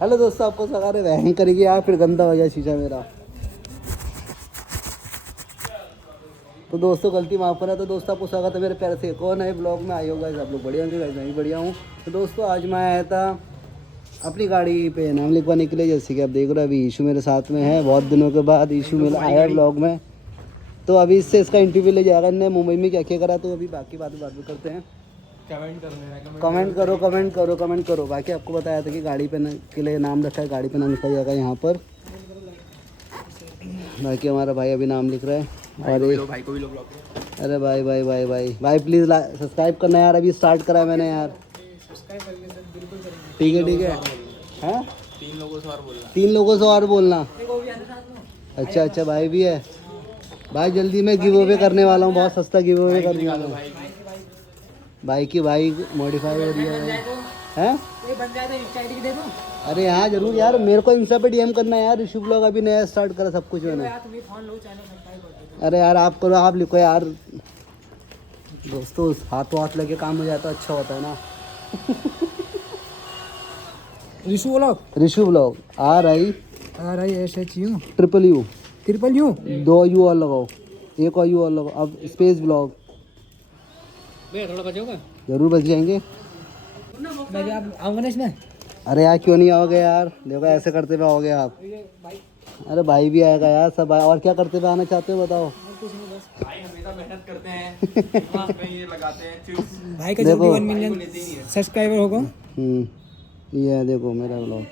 Hello दोस्तों, आपको सगारे वहन करेगी यार, फिर गंदा हो गया शीशा मेरा। तो दोस्तों गलती माफ़ करना। तो दोस्तों आपको स्वागत है मेरे प्यारे से कौन है ब्लॉग में। आई होगा आप लोग बढ़िया होंगे, मैं भी बढ़िया हूँ। तो दोस्तों आज मैं आया था अपनी गाड़ी पे नाम लिखवाने के लिए। जैसे कि आप देख रहे हो अभी ईशू मेरे साथ में है, बहुत दिनों के बाद ईशू मिला आया ब्लॉग में। तो अभी इससे इसका इंटरव्यू ले जाएगा इन्हें मुंबई में क्या क्या करा। तो अभी बाकी बात भी करते हैं। कमेंट करो। बाकी आपको बताया था कि गाड़ी पे के लिए नाम रखा है, गाड़ी पे नाम लिखा जाएगा यहाँ पर। बाकी हमारा भाई अभी नाम लिख रहा है। और भाई को भी लो ब्लॉग में। अरे भाई प्लीज़ सब्सक्राइब करना यार, अभी स्टार्ट करा है मैंने यार। ठीक है हाँ, 3 लोगों से और बोलना। अच्छा भाई भी है भाई। जल्दी मैं गिव अवे करने वाला हूँ, बहुत सस्ता गिव अवे करने वाला हूँ। भाई की बाइक मॉडिफाई हो रही है हैं? अरे हाँ जरूर यार, मेरे को इंस्टा पे डीएम करना है यार। ऋषु ब्लॉग अभी नया स्टार्ट करा सब कुछ मैंने। अरे यार आप करो, आप लिखो यार। दोस्तों हाथ लगे काम हो जाता अच्छा होता है ना। Rishu blog RISHU triple U 2 you और लगाओ, एक और यू और लगाओ। अब स्पेस ब्लॉग थोड़ा बचोगा, जरूर बच जाएंगे। आऊँगा इसमें। अरे यार क्यों नहीं आओगे यार, देखो ऐसे करते हुए आओगे आप। अरे भाई भी आएगा यार सब। और क्या करते हुए आना चाहते हो बताओ। भाई हमेशा मेहनत करते हैं ये लगाते हैं भाई का। जल्दी 1 मिलियन सब्सक्राइबर होगा। ये देखो मेरा ब्लॉग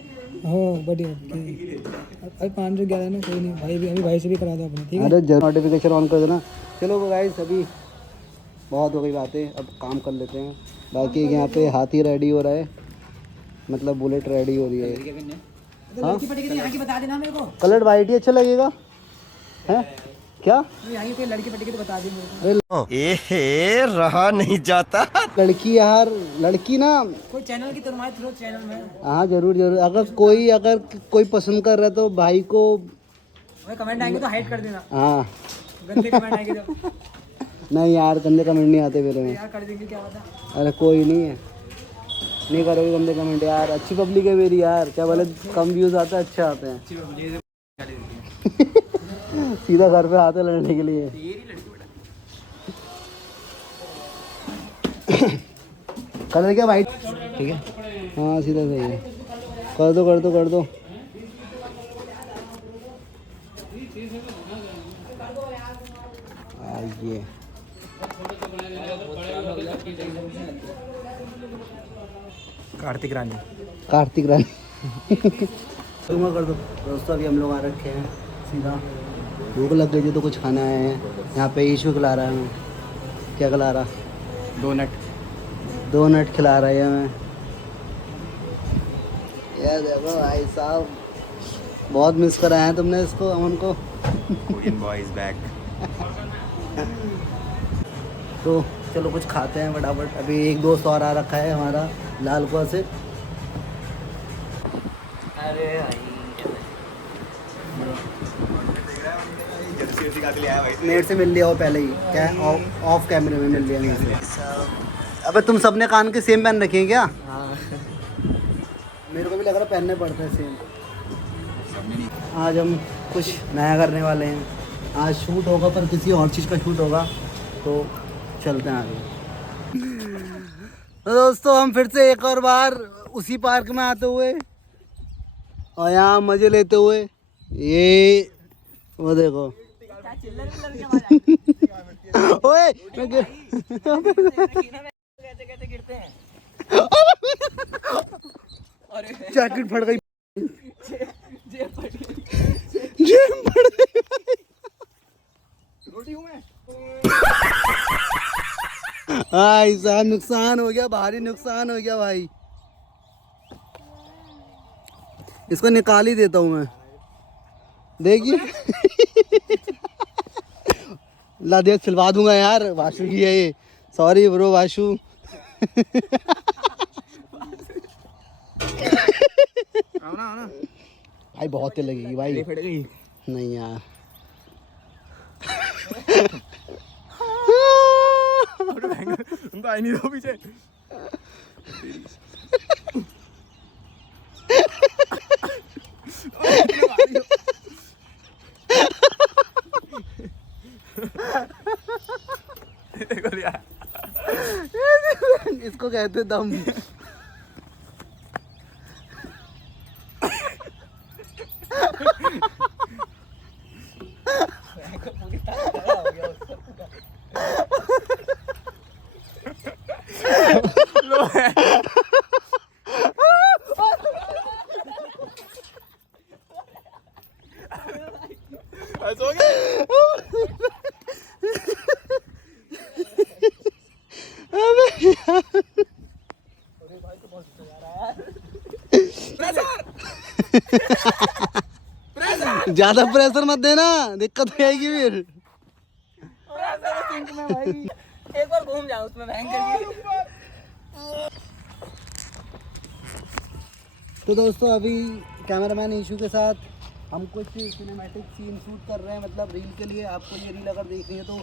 हो बढ़िया। अभी 511 ना, कोई नहीं भाई भी, अभी भाई से भी करा दो अपने, ठीक है। अरे जरूर नोटिफिकेशन ऑन कर देना। चलो गाइस अभी बहुत हो गई बातें, अब काम कर लेते हैं। बाकी यहाँ पे हाथी रेडी हो रहा है, मतलब बुलेट रेडी हो रही है। हाँ बता देना मेरे को, कलर वाइट ही अच्छा लगेगा है क्या? कोई लड़की पटेगी तो बता दे। रहा नहीं जाता लड़की यार, लड़की ना कोई चैनल की तुम्हारे थ्रू चैनल में। हाँ जरूर। अगर कोई पसंद कर रहा है तो भाई को कमेंट आएंगे तो हाइड कर देना। हाँ गंदे कमेंट आएंगे तो। नहीं यार गंदे कमेंट नहीं आते मेरे में यार, कर देंगे क्या पता। अरे कोई नहीं है, नहीं करोगे गंदे कमेंट यार। अच्छी पब्लिक है मेरी यार, क्या बोले कम व्यूज आते हैं अच्छे आते हैं। सीधा घर पे आते लड़ने के लिए। कलर क्या वाइट, ठीक है हाँ सीधा सही है। कर दो। आइए कार्तिक रानी तुम कर दो। दोस्तों अभी हम लोग आ रखे हैं सीधा, भूख लग गई थी तो कुछ खाना आए हैं। यहाँ पे ईशू खिला रहा है हमें। क्या खिला रहा? डोनट खिला रहा है हमें। यार देखो भाई साहब, बहुत मिस कराया है तुमने इसको, अमन को। Korean boy is back. तो चलो कुछ खाते हैं फटाफट। अभी एक दोस्त और आ रखा है हमारा लालकुआ से। अरे मेरे से मिल लिया हो पहले ही, क्या ऑफ कैमरे में मिल लिया मेरे से। अबे तुम सबने कान के सेम पहन रखे हैं क्या? हाँ। मेरे को भी लग रहा पहनने पड़ते हैं सेम। आज हम कुछ नया करने वाले हैं। आज शूट होगा पर किसी और चीज़ का शूट होगा, तो चलते हैं आगे। तो दोस्तों हम फिर से एक और बार उसी पार्क में आते हुए और यहाँ मज़े लेते हुए, ये वो देखो ओए जैकेट फट गई, जेब फट गई। हाँ ऐसा नुकसान हो गया, भारी नुकसान हो गया भाई। इसको निकाल ही देता हूँ मैं, देखिए। ला देख सिलवा दूंगा यार, वाशु की है ये। Sorry bro Vashu. भाई बहुत तेल लगेगी भाई। नहीं यार नहीं दो पीछे। कहते दम। ज्यादा प्रेशर मत देना, दिक्कत हो जाएगी फिर। भाई एक बार घूम जाओ उसमें भयंकर। तो दोस्तों अभी कैमरामैन इशू के साथ हम कुछ सिनेमैटिक सीन शूट कर रहे हैं, मतलब रील के लिए। आपको ये रील अगर देखनी है तो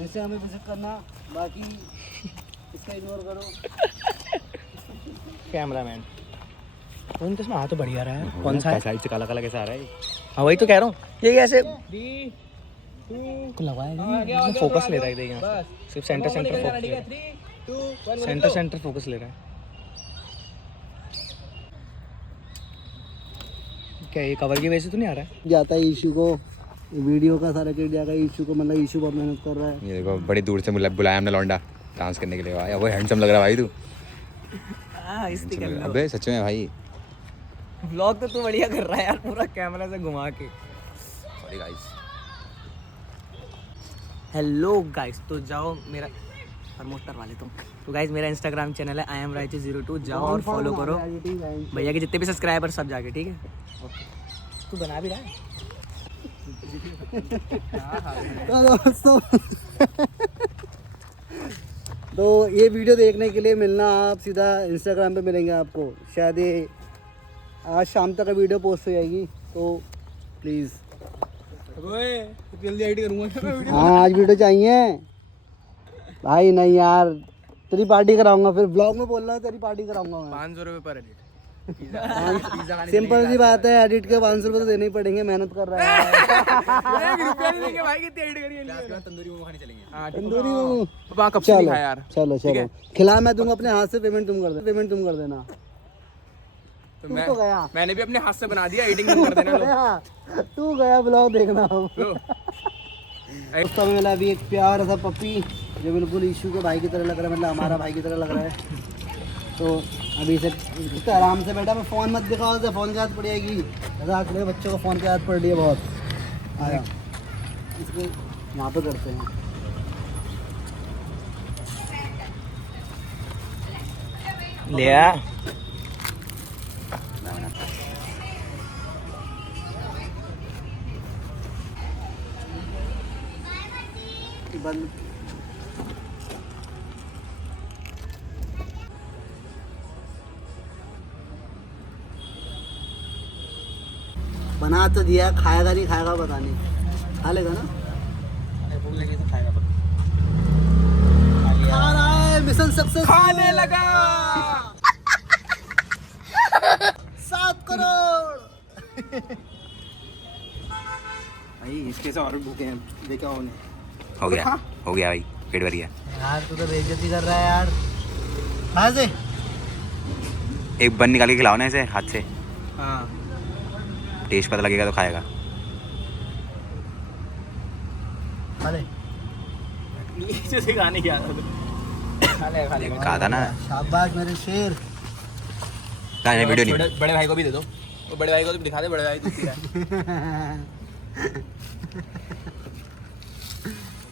इनसे हमें विजिट करना, बाकी इसका इग्नोर करो। कैमरामैन कौन किसमें आ तो बढ़िया रहा है। कौन सा है? साइड से काला काला कैसा आ रहा है? हाँ वही तो कह रहा हूँ, ये कैसे लगवाया, फोकस ले रहा है। देखिए सिर्फ सेंटर सेंटर फोकस ले रहा है, सेंटर सेंटर फोकस ले रहा है। क्या ये कवर की वजह से तो नहीं आ रहा है? जाता है इशू को, वीडियो का सारा क्रेडिट जाएगा इशू को, मतलब इशू बहुत मेहनत कर रहा है। ये देखो बड़ी दूर से बुलाया हमने लौंडा डांस करने के लिए। भाई वो हैंडसम लग रहा है भाई तू। अबे सच में भाई व्लॉग तो तू बढ़िया कर रहा है यार, पूरा कैमरा से घुमा के। Sorry guys. हेलो गाइस, तो जाओ मेरा प्रमोट करवा लेता हूँ। तो गाइस मेरा इंस्टाग्राम चैनल है IamRaichi02, जाओ और फॉलो करो। भैया के जितने भी सब्सक्राइबर सब जाके, ठीक है? तू बना भी रहा है। तो दोस्तों तो ये वीडियो देखने के लिए मिलना, आप सीधा इंस्टाग्राम पे मिलेंगे आपको। शायद ये आज शाम तक का वीडियो पोस्ट हो जाएगी, तो प्लीज़ जल्दी एडिट करूँगा। हाँ आज वीडियो चाहिए भाई। नहीं यार तेरी पार्टी कराऊंगा, फिर ब्लॉग में बोल रहा हूँ तेरी पार्टी कराऊंगा मैं। 500 रुपये पर एडिट। सिंपल सी बात है, एडिट के 500 रुपये तो देने ही पड़ेंगे, मेहनत कर रहा है। तंदूरी मोमो खाने चलेंगे। तंदूरी मोमो कब से नहीं चलो खाया यार। चलो चलो, खिला मैं दूंगा अपने हाथ से, पेमेंट तुम कर देना। तो तू तो गया, मैंने भी अपने हाथ से बना दिया, एडिटिंग कर देना। लो तू गया, ब्लॉग देखना। दोस्तों में मिला अभी एक प्यारा सा पप्पी जो बिल्कुल इशू के भाई की तरह लग रहा है, मतलब हमारा भाई की तरह लग रहा है। तो अभी से आराम से बैठा, मैं फ़ोन मत दिखाओ तो फ़ोन की आदत पड़ जाएगी। रात में बच्चों को फ़ोन की आदत पड़ रही है बहुत। आया इसको यहाँ पे करते हैं। ले आ। बंद बना तो दिया, खाएगा नहीं खाएगा पता नहीं। खा लेगा ना, खा रहा है। मिशन सक्सेस, खाने लगा। 7 करोड़। भाई इसके से और भूखे हैं, देखा होने। हो गया भाई, पेट भर गया। यार तू तो बेइज्जती कर रहा है यार। कहाँ से? एक बन निकाल के खिलाओ ना इसे हाथ से, हाँ टेस्ट पता लगेगा तो खाएगा। खा ले। नीचे से खाने की आदत है। खा ले कहा था ना। शाबाश मेरे शेर। नहीं वीडियो नहीं। बड़े भाई को भी दे दो, वो बड़े भाई को तो दिखा दे। बड़े भाई दूध पी रहा है।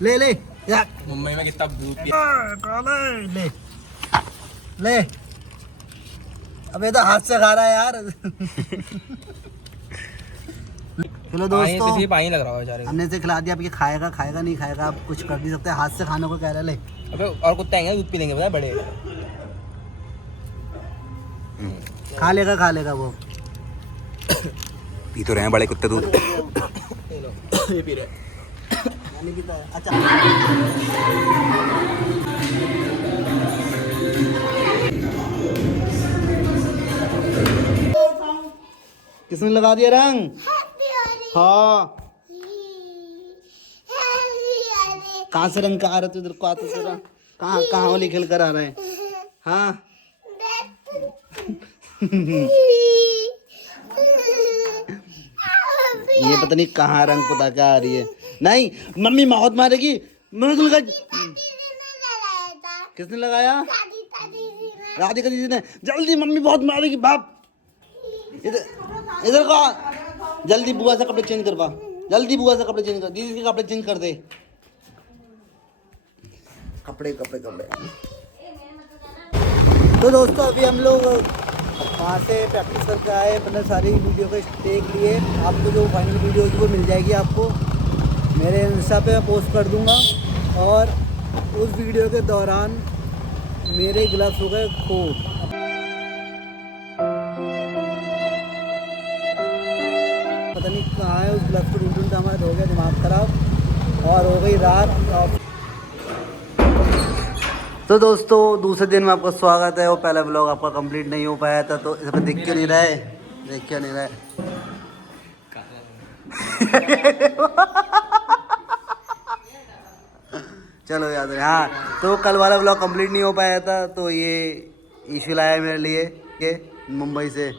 ले ले यार, मुंबई में कितना दूध पिया। ले ले। अबे तो हाथ से खा रहा है यार। चलो दोस्तों, तो पानी लग रहा है बेचारे को। हमने इसे खिला दिया। अब ये खाएगा नहीं खाएगा, आप कुछ कर नहीं सकते। हाथ से खाने को कह रहा है। ले अबे और कुत्ते आएंगे दूध पी लेंगे पता है बड़े। खा लेगा वो। पी तो रहे हैं बड़े कुत्ते दूध। ये पी रहे। अच्छा किसने लगा दिया रंग? हाँ कहाँ से रंग का आ रहा है? इधर को आता तेरा कहाँ होली खेल कर आ रहा है? हाँ ये पता नहीं कहाँ रंग पता क्या आ रही है। नहीं मम्मी बहुत मारेगी। मैंने लगा किसने लगाया? राधिका दीदी ने। जल्दी मम्मी बहुत मारेगी बाप। इधर इधर को जल्दी बुआ से कपड़े चेंज करवा। जल्दी बुआ से कपड़े चेंज कर। दीदी के कपड़े चेंज कर दे। कपड़े कपड़े कपड़े। तो दोस्तों अभी हम लोग वहाँ से प्रैक्टिस करके आए, मतलब सारी वीडियो को टेक लिए। आपको जो फाइनल वीडियो होगी वो मिल जाएगी आपको मेरे इंस्टा पे मैं पोस्ट कर दूँगा। और उस वीडियो के दौरान मेरे ग्लव्स हो गए खो। पता नहीं कहाँ है उस ग्लव्स को ढूंढ हमारा हो गया दिमाग ख़राब और हो गई रात। तो दोस्तों दूसरे दिन में आपका स्वागत है। वो पहला व्लॉग आपका कंप्लीट नहीं हो पाया था, तो इस पर देख क्यों नहीं रहा है? देख क्यों नहीं रहा है? चलो याद है। हाँ तो कल वाला व्लॉग कंप्लीट नहीं हो पाया था, तो ये इशू लाया मेरे लिए के मुंबई से।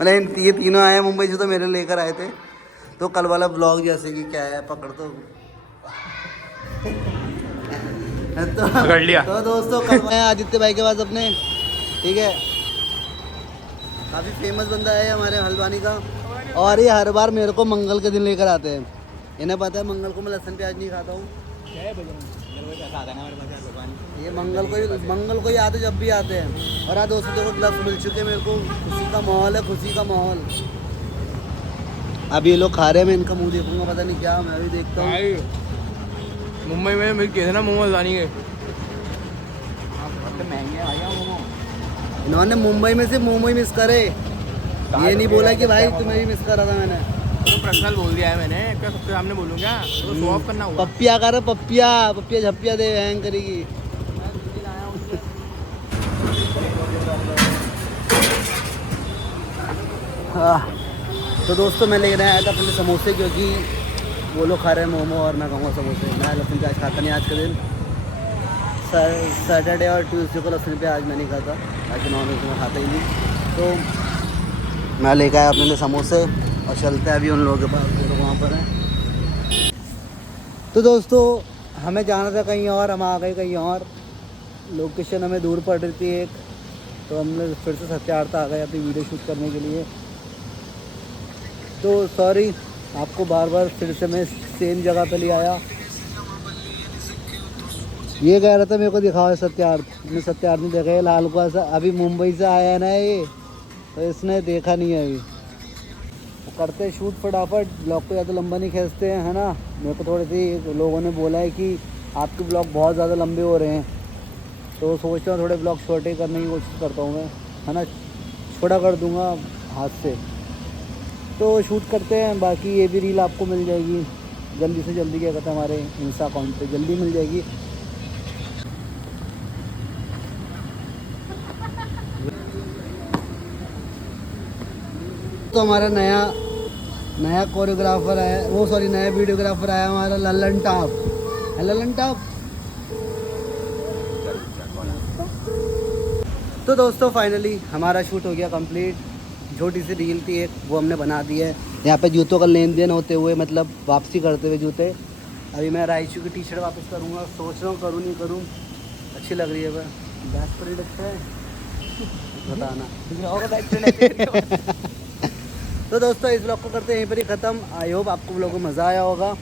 मतलब ये तीनों आए मुंबई से, तो मेरे लेकर आए थे। तो कल वाला व्लॉग जैसे कि क्या है, पकड़ तो पकड़ लिया। तो दोस्तों कल मैं आदित्य भाई के पास अपने, ठीक है, काफ़ी फेमस बंदा है हमारे हल्द्वानी का। और ये हर बार मेरे को मंगल के दिन लेकर आते हैं। इन्हें पता है मंगल को मैं लहसुन प्याज नहीं खाता हूँ। ये मंगल को ही आते जब भी आते हैं। और आज दोस्तों देखो ग्लव्स मिल चुके हैं मेरे को। खुशी का माहौल है, खुशी का माहौल। अब ये लोग खा रहे हैं, मैं इनका मुंह देखूंगा, पता नहीं क्या। मैं भी देखता हूँ। मुंबई में मिल के थे ना मोमोज लानी के, महंगे आया मोमो। इन्होंने मुंबई में से मोमो ही मिस करे। ये नहीं बोला कि भाई तुम्हें भी मिस करा था मैंने। तो पर्सनल बोल दिया है मैंने, क्या सबके सामने बोलूँ क्या? तो शो ऑफ करना होगा। पप्पिया कर पप्पिया, पप्पिया झप्पिया दे हैंग करेगी। तो दोस्तों मैं लेकर आया था अपने समोसे, क्योंकि वो लोग खा रहे हैं मोमो और मैं खाऊंगा समोसे। मैं लहसुन प्याज खाता नहीं आज के दिन। सैटरडे और ट्यूसडे को लहसुन प्याज मैं नहीं खाता, आज नॉन वेज में खाता ही नहीं। तो मैं लेकर आया अपने लिए समोसे और चलते हैं अभी उन लोगों के पास, वो लोग वहाँ पर हैं। तो दोस्तों हमें जाना था कहीं और, हम आ गए कहीं और। लोकेशन हमें दूर पड़ रही थी एक, तो हमने फिर से सत्यार्थ आ गए अपनी वीडियो शूट करने के लिए। तो सॉरी आपको बार बार फिर से मैं सेम जगह पे ले आया। ये कह रहा था मेरे को दिखाओ सत्यार्थ, मैं सत्यार्थ नहीं देखा। लाल कुआ सा अभी मुंबई से आया ना ये, तो इसने देखा नहीं है अभी। वो करते शूट फटाफट, ब्लॉग को ज़्यादा लंबा नहीं खींचते हैं, है ना। मेरे को थोड़ी सी लोगों ने बोला है कि आपके ब्लॉग बहुत ज़्यादा लंबे हो रहे हैं, तो सोचता हूँ थोड़े ब्लॉग छोटे करने की कोशिश करता हूँ मैं, है ना। छोटा कर दूँगा हाथ से। तो शूट करते हैं। बाकी ये भी रील आपको मिल जाएगी जल्दी से जल्दी, क्या कहते हैं हमारे इंस्टा अकाउंट पे जल्दी मिल जाएगी। तो हमारा नया कोरियोग्राफर है, वो सॉरी नया वीडियोग्राफर आया हमारा ललन टॉप। ललन टॉप। तो दोस्तों फाइनली हमारा शूट हो गया कंप्लीट। छोटी सी रील थी एक, वो हमने बना दी है। यहाँ पे जूतों का लेन देन होते हुए, मतलब वापसी करते हुए जूते। अभी मैं राइचू की टी शर्ट वापस करूँगा, सोच रहा हूँ करूँ नहीं करूँ। अच्छी लग रही है वह, बैक प्रिंट अच्छा है, बताना। तो दोस्तों इस ब्लॉग को करते हैं यहीं पर ही ख़त्म। आई होप आपको ब्लॉग को मज़ा आया होगा।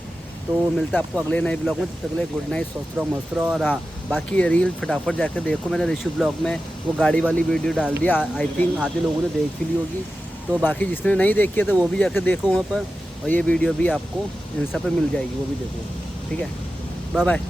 तो मिलता है आपको अगले नए ब्लॉग में। तब तक ले गुड नाइट, स्वस्थ रहो, मस्त रहो। और हाँ बाकी ये रील फटाफट जाकर देखो, मैंने ऋषु ब्लॉग में वो गाड़ी वाली वीडियो डाल दिया। आई थिंक आधे लोगों ने देख ही ली होगी, तो बाकी जिसने नहीं देखी है तो वो भी जाकर देखो वहाँ पर। और ये वीडियो भी आपको इंस्टा पर मिल जाएगी, वो भी देखो। ठीक है, बाय बाय।